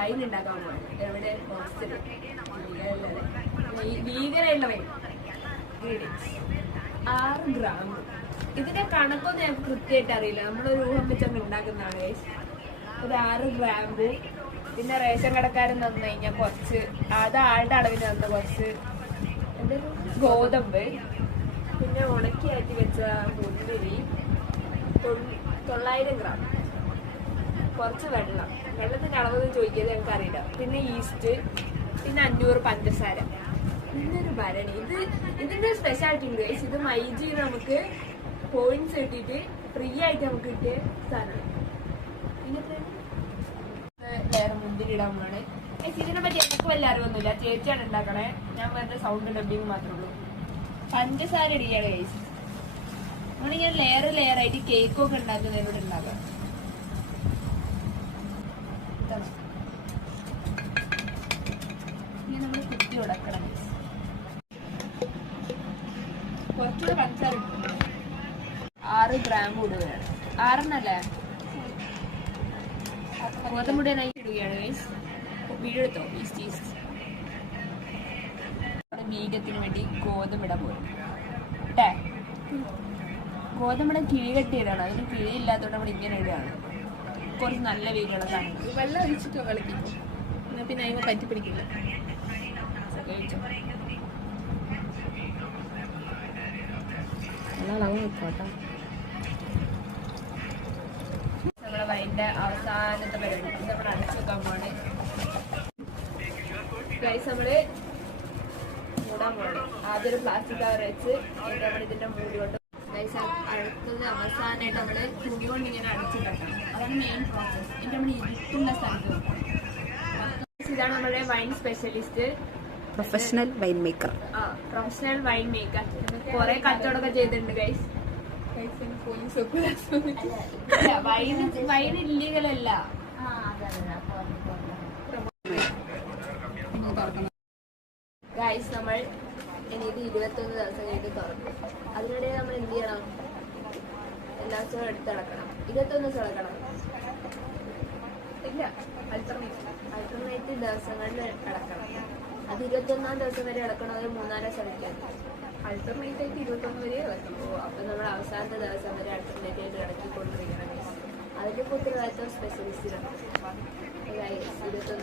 Wine ഉണ്ടാക്കാൻ പോകണം. എവിടെ ഹോസ്റ്റല് ഭീകരമുള്ള വൈൻ 6 ഗ്രാം. ഇതിന്റെ കണക്കൊന്നും ഞങ്ങൾക്ക് കൃത്യമായിട്ട് അറിയില്ല. നമ്മളൊരു ഊഹം വെച്ചൊക്കെ ഉണ്ടാക്കുന്നതാണ്. ഒരു 6 ഗ്രാമ്പ്. പിന്നെ റേഷൻ കടക്കാരൻ തന്നു കഴിഞ്ഞാൽ കുറച്ച്, അത് ആളുടെ അളവിന് തന്ന കുറച്ച് ഗോതമ്പ്, പിന്നെ ഉണക്കിയാറ്റി വെച്ച മുന്തിരി 900 ഗ്രാം, കുറച്ച് വെള്ളത്തിന്റെ അളവെന്ന് ചോദിക്കുന്നത് ഞങ്ങൾക്ക് അറിയില്ല. പിന്നെ ഈസ്റ്റ്, പിന്നെ 500 പഞ്ചസാര, പിന്നെ ഒരു ഭരണി. ഇതിന്റെ സ്പെഷ്യാലിറ്റി ഉണ്ട്. ഇത് മൈജി നമുക്ക് പോയിന്റ്സ് കിട്ടിയിട്ട് ഫ്രീ ആയിട്ട് നമുക്ക് കിട്ടിയ സാധനമാണ്. പിന്നെ വേറെ മുന്തിരി ഇടാൻ പോവാണ്. ഇതിനെ പറ്റി എനിക്ക് വലിയ അറിവൊന്നുമില്ല. ചേച്ചിയാണ് ഉണ്ടാക്കണേ. ഞാൻ വെറുതെ സൗണ്ട് ഡബിങ് മാത്രമേ ഉള്ളൂ. പഞ്ചസാര ഇടിയാണ് ഗൈസ്. നമ്മളിങ്ങനെ ലെയർ ആയിട്ട് കേക്കൊക്കെ ഉണ്ടാക്കുന്നതിനോട് ഉണ്ടാക്കാം. ഇനി നമ്മൾ കുത്തി ഉടക്കണം. കുറച്ചുകൂടെ പഞ്ചസാര ഇട്ടു. 6 ഗ്രാം ഇടുകയാണ്. 6 ഗോതമ്പുടി ഇടുകയാണ് ഗൈസ്. വീടെടുത്തോ ഈസ്റ്റ് വീര്യത്തിന് വേണ്ടി ഗോതമ്പിടാൻ പോകും കേട്ടെ. ഗോതമ്പിടം കിഴി കെട്ടിയിടാണ്. അതിന് കിഴിയില്ലാത്തതുകൊണ്ട് നമ്മൾ ഇങ്ങനെ ഇടുകയാണ്. കുറച്ച് നല്ല വീര്യമുള്ള സാധനം. വെള്ളം ഒഴിച്ചിട്ടോ കളിക്കും. എന്നാൽ പിന്നെ അതിന് പറ്റി പിടിക്കില്ല. കഴിച്ചോ. നമ്മളെ വൈൻ്റെ അവസാനത്തെ പരിപാടി നമ്മൾ അടച്ചു വെക്കാൻ പോവാണ് ഗൈസ്. നമ്മള് മൂടാൻ പോകണം. ആദ്യം ഒരു പ്ലാസ്റ്റിക് കവർ വെച്ച് നമ്മൾ ഇതിന്റെ മൂടി കൊണ്ട് ഗൈസ് അടുത്തത് അവസാനമായിട്ട് നമ്മള് തുണി കൊണ്ട് ഇങ്ങനെ അടച്ചിട്ടാക്കണം. അതാണ് മെയിൻ പ്രോസസ്. എന്നിട്ട് നമ്മൾ ഇരുട്ടുന്ന സ്ഥലത്ത് വെക്കണം. ഇതാണ് നമ്മുടെ wine specialist, professional wine maker. Professional wine maker. കുറെ കച്ചവടമൊക്കെ ചെയ്തിട്ടുണ്ട് ഗൈസ്. വൈൻ ഇല്ലീഗലല്ല. ഗൈസ് നമ്മൾ ഇനി ഇത് 21 ദിവസം കഴിഞ്ഞ് തുറക്കും. അതിനിടെ നമ്മൾ എന്ത് ചെയ്യണം? എല്ലാ ദിവസവും എടുത്തിളക്കണം. 21 ദിവസം ഇളക്കണം. ഇല്ല, അൾട്ടർനേറ്റ് ദിവസങ്ങളിൽ ഇളക്കണം. അത് 21ാം ദിവസം വരെ ഇളക്കണം. അത് 3-4 ദിവസം ഇളക്കാൻ. അൾട്ടർനേറ്റ് ആയിട്ട് 21 വരെ ഇളക്കണം. അപ്പൊ നമ്മൾ അവസാനത്തെ ദിവസം വരെ അൾട്ടർനേറ്റ് ആയിട്ട് ഇളക്കിക്കൊണ്ടിരിക്കണം. അതിന്റെ ഉത്തരവാദിത്വം സ്പെഷ്യലിസ്റ്റിലാണ്. 21 ദിവസം